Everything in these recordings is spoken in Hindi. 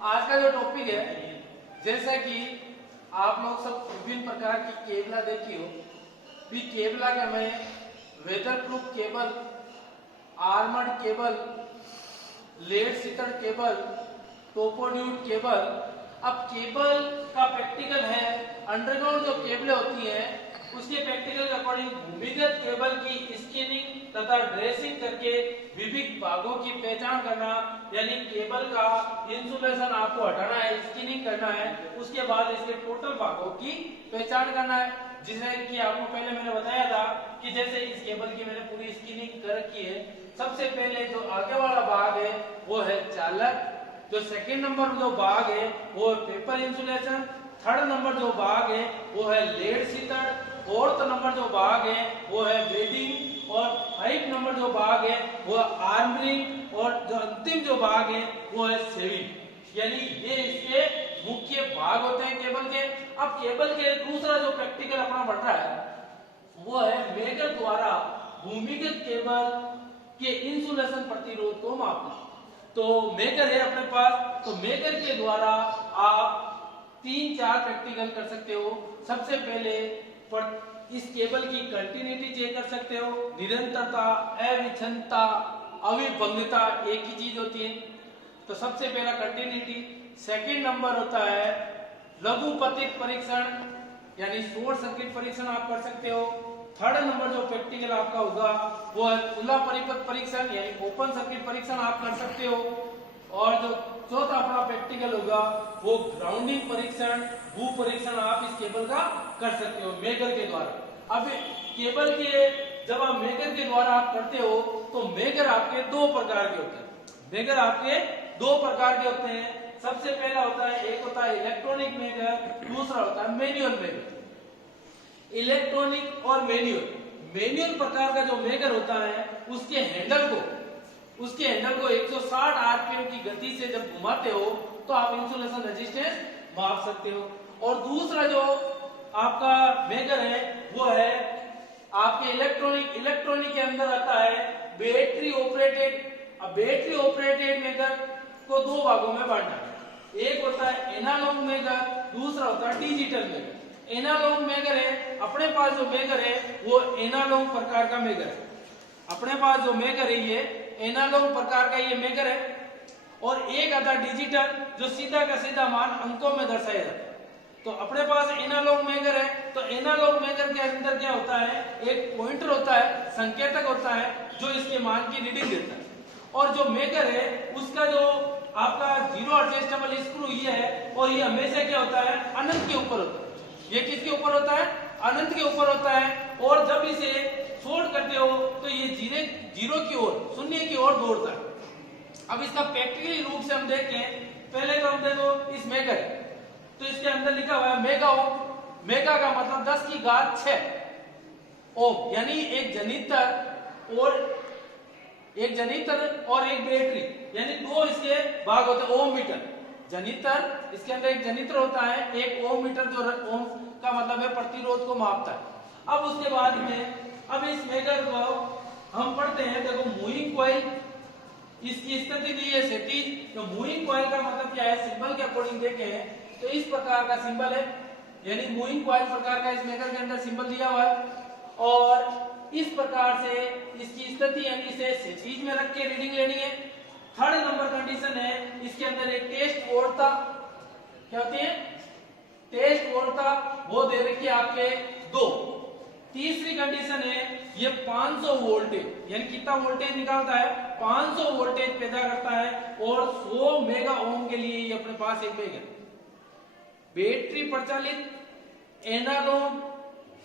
आज का जो टॉपिक है, जैसा कि आप लोग सब विभिन्न प्रकार की केबला देखी हो, भी केबला के में weather proof cable, armoured cable, lead sheathed cable, टोपोड्यूड केबल। अब केबल का प्रैक्टिकल है, अंडरग्राउंड जो केबलें होती हैं उसके प्रैक्टिकल के अकॉर्डिंग भूमिगत केबल की स्कैनिंग तथा ड्रेसिंग करके विभिन्न भागों की पहचान करना, यानी केबल का इंसुलेशन आपको हटाना है, स्कैनिंग करना है, उसके बाद इसके टोटल भागों की पहचान करना है। जिसे कि आपको पहले मैंने बताया था कि जैसे इस केबल की मैंने पूरी स्कैनिंग कर रखी है। सबसे पहले जो आगे वाला भाग है वो है चालक, जो सेकंड नंबर जो भाग है वो है पेपर इंसुलेशन, थर्ड नंबर जो भाग है वो है लेड सीटेड, फोर्थ नंबर जो भाग है वो है बेडिंग, और 5 नंबर जो भाग है वो आर्मरिंग, और जो अंतिम जो भाग है वो है सेविंग। यानी ये इसके मुख्य भाग होते हैं केबल के। अब केबल के दूसरा जो प्रैक्टिकल अपना बढ़ रहा है वो है मेकर द्वारा भूमिगत केबल के इंसुलेशन प्रतिरोध को मापना। तो मेकर है अपने पास, तो मेकर के द्वारा आप 3-4 प्रैक्टिकल कर सकते हो। सबसे पहले इस केबल की कंटिन्यूटी चेक कर सकते हो, निरंतरता, अविच्छिन्नता, अविभंगता एक ही चीज होती है, तो सबसे पहला कंटिन्यूटी। सेकंड नंबर होता है लघुपथिक परीक्षण, यानी शॉर्ट सर्किट परीक्षण आप कर सकते हो। थर्ड नंबर जो प्रैक्टिकल आपका होगा वो है खुला परिपथ परीक्षण, यानी ओपन सर्किट परीक्षण आप कर सकते हो। और जो चौथा अपना प्रैक्टिकल होगा वो ग्राउंडिंग परीक्षण, भू परीक्षण आप इस केबल का कर सकते हो मेकर के द्वारा। अब केबल के जब आप मेकर के द्वारा आप करते हो तो मेकर आपके 2 प्रकार के होते हैं। मेकर आपके 2 प्रकार के होते हैं। सबसे पहला होता है, एक होता है इलेक्ट्रॉनिक मेकर, दूसरा होता है मैनुअल मेकर। इलेक्ट्रॉनिक और मैनुअल प्रकार का जो मेकर होता है उसके हैंडल को 160 आरपीएम की गति से जब घुमाते हो तो आप इंसुलेशन रेजिस्टेंस माप सकते हो। और दूसरा जो आपका मेकर है वो है आपके इलेक्ट्रॉनिक के अंदर आता है बैटरी ऑपरेटेड। अब बैटरी ऑपरेटेड मेकर को 2 भागों में बांटा है, एक होता है एनालॉग मेकर, दूसरा होता है डिजिटल मेकर। एनालॉग मेकर है, अपने पास जो मेकर है वो एनालॉग प्रकार का मेकर है। अपने पास जो मेकर है ये एनालॉग प्रकार का ये मेकर है। और एक आता है डिजिटल, जो सीधा का सीधा मान अंकों में दर्शाया जाता है। तो अपने पास एनालॉग मेकर है, तो एनालॉग मेकर के अंदर क्या होता है, एक पॉइंटर होता है, संकेतक होता है जो इसके मान की रीडिंग देता है। और जो मेकर है उसका जो आपका 0 एडजस्टेबल स्क्रू ये है, और ये हमेशा क्या होता है, अनंत के ऊपर होता है। ये किसके ऊपर होता है, अनंत के ऊपर होता है। और जब इसे शॉर्ट करते हो तो ये जीरो की ओर, शून्य की ओर दौड़ता है। अब इसका प्रैक्टिकली रूप से हम देखें, पहले तो हम देखो इस मेकर, तो इसके अंदर लिखा हुआ है मेगा ओम। मेगा का मतलब 10 की घात 6 ओम, यानी एक जनित्र और एक बैटरी, यानी 2 इसके भाग होते हैं। ओम मीटर जनित्र, इसके अंदर एक जनित्र होता है, एक ओम मीटर जो ओम का मतलब है प्रतिरोध को मापता है। अब उसके बाद में अब इस मेकर को हम पढ़ते हैं, देखो मूविंग कॉइल, इसकी स्थिति दी है क्षैतिज। तो मूविंग कॉइल का मतलब क्या है, सिंबल के अकॉर्डिंग देखें तो इस प्रकार का सिंबल है, यानी मूविंग कॉइल प्रकार का इस मेकर के अंदर सिंबल दिया हुआ है। और इस प्रकार से इसकी स्थिति यानी इसे क्षैतिज में रख के रीडिंग लेनी है। थर्ड नंबर कंडीशन है, इसके अंदर एक टेस्ट वोल्टता, क्या होती है, टेस्ट वोल्टता, वो दे रखी है आपके 2। तीसरी कंडीशन है ये 500 वोल्टेज, यानी कितना वोल्टेज निकालता है, 500 वोल्टेज पैदा करता है। और 100 मेगा ओम के लिए ये अपने पास एक मेगा। बैटरी प्रचालित एनालॉग,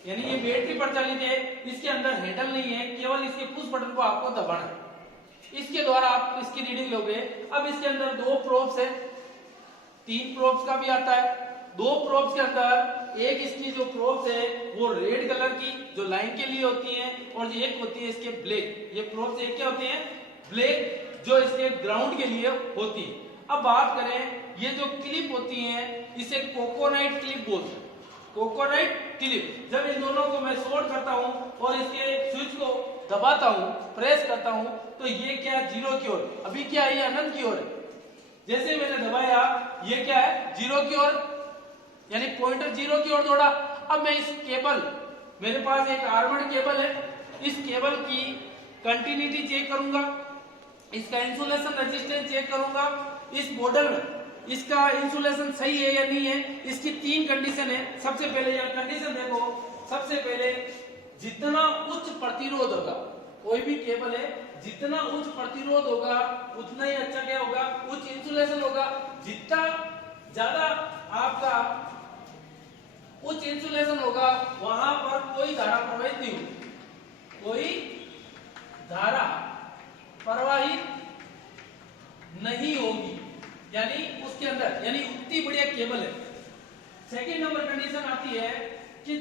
यानी ये बैटरी प्रचालित है, इसके अंदर हैंडल नहीं है, केवल इसके पुश बटन को आपको दबाना है, इसके द्वारा आप इसकी रीडिंग लोगे। अब इसके अंदर 2 प्रोब्स है, 3 प्रोब्स का भी आता है। 2 प्रोब्स के अंदर एक इसकी जो प्रोब्स है वो रेड कलर की जो लाइन के लिए होती है, और एक होती है इसके ब्लैक। ये प्रोब्स एक क्या होती है, ब्लैक, जो इसके ग्राउंड के लिए होती है। अब बात करें, ये जो क्लिप होती है इसे कोकोनाइट क्लिप बोलते हैं। कोकोनाइट क्लिप, जब इन दोनों को मैं शॉर्ट करता हूं और इसके स्विच को दबाता हूं, प्रेस करता हूं, तो ये क्या 0 की ओर, अभी क्या है, ये अनंत की ओर है। जैसे मैंने दबाया ये क्या है, जीरो की ओर, यानी पॉइंटर जीरो की ओर दौड़ा। अब मैं इस केबल, मेरे पास एक आर्मर्ड केबल है, इस केबल की कंटिन्यूटी चेक करूंगा, इसका इंसुलेशन रेजिस्टेंस चेक करूंगा, इस मॉडल में इसका इंसुलेशन सही है या नहीं है। इसकी तीन कंडीशन है। सबसे पहले यह कंडीशन देखो, सबसे पहले जितना उच्च प्रतिरोध होगा, कोई भी केबल है, जितना उच्च प्रतिरोध होगा उतना ही अच्छा क्या होगा, उच्च इंसुलेशन होगा। जितना ज्यादा आपका उच्च इंसुलेशन होगा वहां पर कोई धारा प्रवाहित नहीं होगी, कोई धारा प्रवाहित नहीं होगी, यानी उसके अंदर, यानी उतनी बढ़िया केबल है। सेकेंड नंबर कंडीशन आती है कि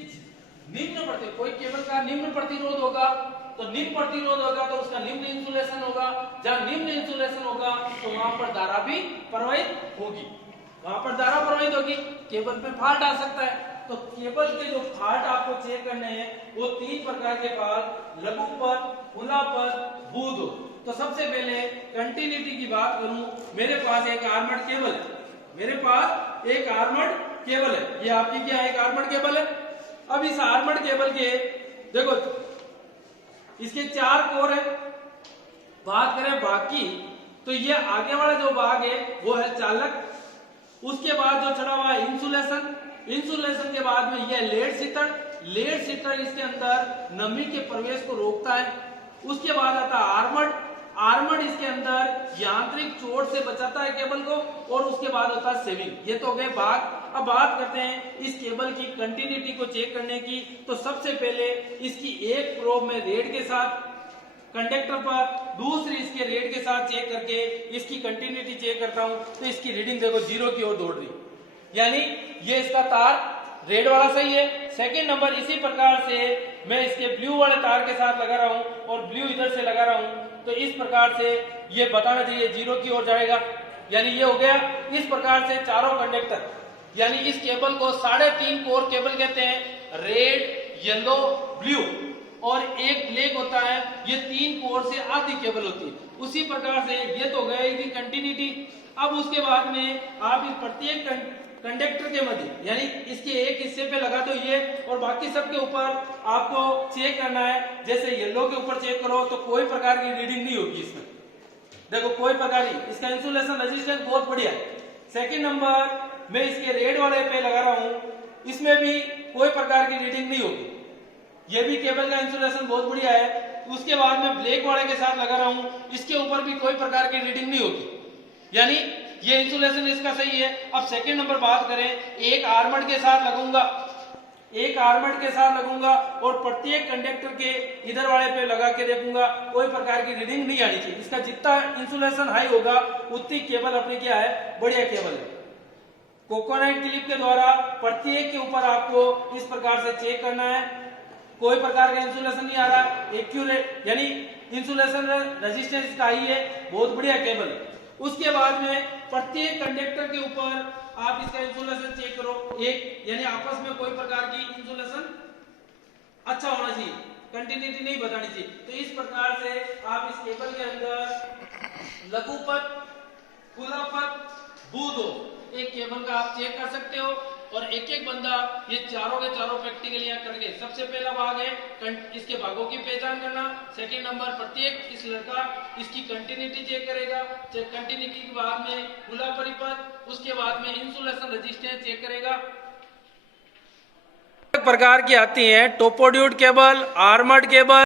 निम्न प्रतिरोध, कोई केबल का निम्न प्रतिरोध होगा तो निम्न प्रतिरोध होगा तो उसका निम्न इंसुलेशन होगा, जहां निम्न इंसुलेशन होगा तो वहां पर धारा भी प्रवाहित होगी, वहां पर धारा प्रवाहित होगी, केबल पे फाल्ट आ सकता है। तो केबल के जो फाल्ट आपको चेक करने हैं वो तीन प्रकार के फाल्ट, लघु पथ, खुला पथ, बूद। तो सबसे पहले कंटिन्यूटी की बात करूं, मेरे पास एक आर्मर्ड केबल है, मेरे पास एक आर्मर्ड केबल है, ये आपकी क्या है, एक आर्मर्ड केबल है। अब इस आर्मर्ड केबल के देखो इसके चार कोर है। बात करें भाग की तो ये आगे वाला जो भाग है वो है चालक, उसके बाद जो चढ़ा हुआ है इंसुलेशन, इंसुलेशन के बाद में यह लेड सीटर, लेड सीटर इसके अंदर नमी के प्रवेश को रोकता है। उसके बाद आता है आर्मर्ड, आर्मर्ड इसके अंदर यांत्रिक चोट से बचाता है केबल को, और उसके बाद होता है सेविंग। ये तो हो गए भाग। अब बात करते हैं इस केबल की कंटिन्यूटी को चेक करने की। तो सबसे पहले इसकी एक प्रोब में रेड के साथ कंडक्टर पर, दूसरी इसके रेड के साथ चेक करके इसकी कंटिन्यूटी चेक करता हूं, तो इसकी रीडिंग देखो जीरो की ओर दौड़ रही, यानी ये इसका तार रेड वाला सही है। सेकेंड नंबर, इसी प्रकार से मैं इसके ब्लू वाले तार के साथ लगा रहा हूं और ब्लू इधर से लगा रहा हूं, तो इस प्रकार से ये बताना चाहिए जीरो की ओर जाएगा, यानी ये हो गया। इस प्रकार से चारों कंडक्टर, यानी इस केबल को 3.5 कोर केबल कहते हैं, रेड, येलो, ब्लू और एक ब्लैक होता है, ये 3 कोर से आधी केबल होती है। उसी प्रकार से ये तो गए की कंटिन्यूटी। अब उसके बाद में आप इस प्रत्येक कंडक्टर के मध्य, यानी इसके एक हिस्से पे लगा दो ये, और बाकी सब के ऊपर आपको चेक करना है। जैसे येलो के ऊपर चेक करो तो कोई प्रकार की रीडिंग नहीं होगी इसमें, देखो कोई प्रकार की, इसका इंसुलेशन रेजिस्टेंस बहुत बढ़िया है। सेकेंड नंबर, मैं इसके रेड वाले पे लगा रहा हूं, इसमें भी कोई प्रकार की रीडिंग नहीं होगी, ये भी केबल का इंसुलेशन बहुत बढ़िया है। उसके बाद में ब्लैक वाले के साथ लगा रहा हूं, इसके ऊपर भी कोई प्रकार की रीडिंग नहीं होगी, यानी ये इंसुलेशन इसका सही है। अब सेकंड नंबर बात करें, एक आर्मर्ड के साथ लगूंगा, एक आर्मर्ड के साथ लगूंगा और प्रत्येक कंडक्टर के इधर वाले पे लगा के देखूंगा, कोई प्रकार की रीडिंग नहीं आनी चाहिए। इसका जितना इंसुलेशन हाई होगा उतनी केबल अपनी क्या है, बढ़िया केबल है। कोकोनाइट क्लिप के द्वारा प्रत्येक के ऊपर आपको इस प्रकार से चेक करना है, कोई प्रकार का इंसुलेशन नहीं आ रहा, एक्यूरेट, यानी इंसुलेशन रेजिस्टेंस का ही है, बहुत बढ़िया केबल है। उसके बाद में प्रत्येक कंडक्टर के ऊपर आप इसका इंसुलेशन चेक करो, एक, यानी आपस में कोई प्रकार की इंसुलेशन अच्छा होना चाहिए, कंटिन्यूटी नहीं बतानी चाहिए। तो इस प्रकार से आप इस केबल के अंदर लघु पथ, खुला पथ, बूदो, एक केबल का आप चेक कर सकते हो। और एक एक बंदा ये चारों के चारों प्रैक्टिकल यहाँ करके, सबसे पहला भाग है इसके भागों की पहचान करना। सेकंड नंबर, प्रत्येक इस लड़का इसकी कंटिन्यूटी चेक करेगा, कंटिन्यूटी के बाद में खुला परिपथ, उसके बाद में इंसुलेशन रेजिस्टेंस चेक करेगा। प्रकार की आती हैं टोपोड्यूड केबल, आर्मर्ड केबल,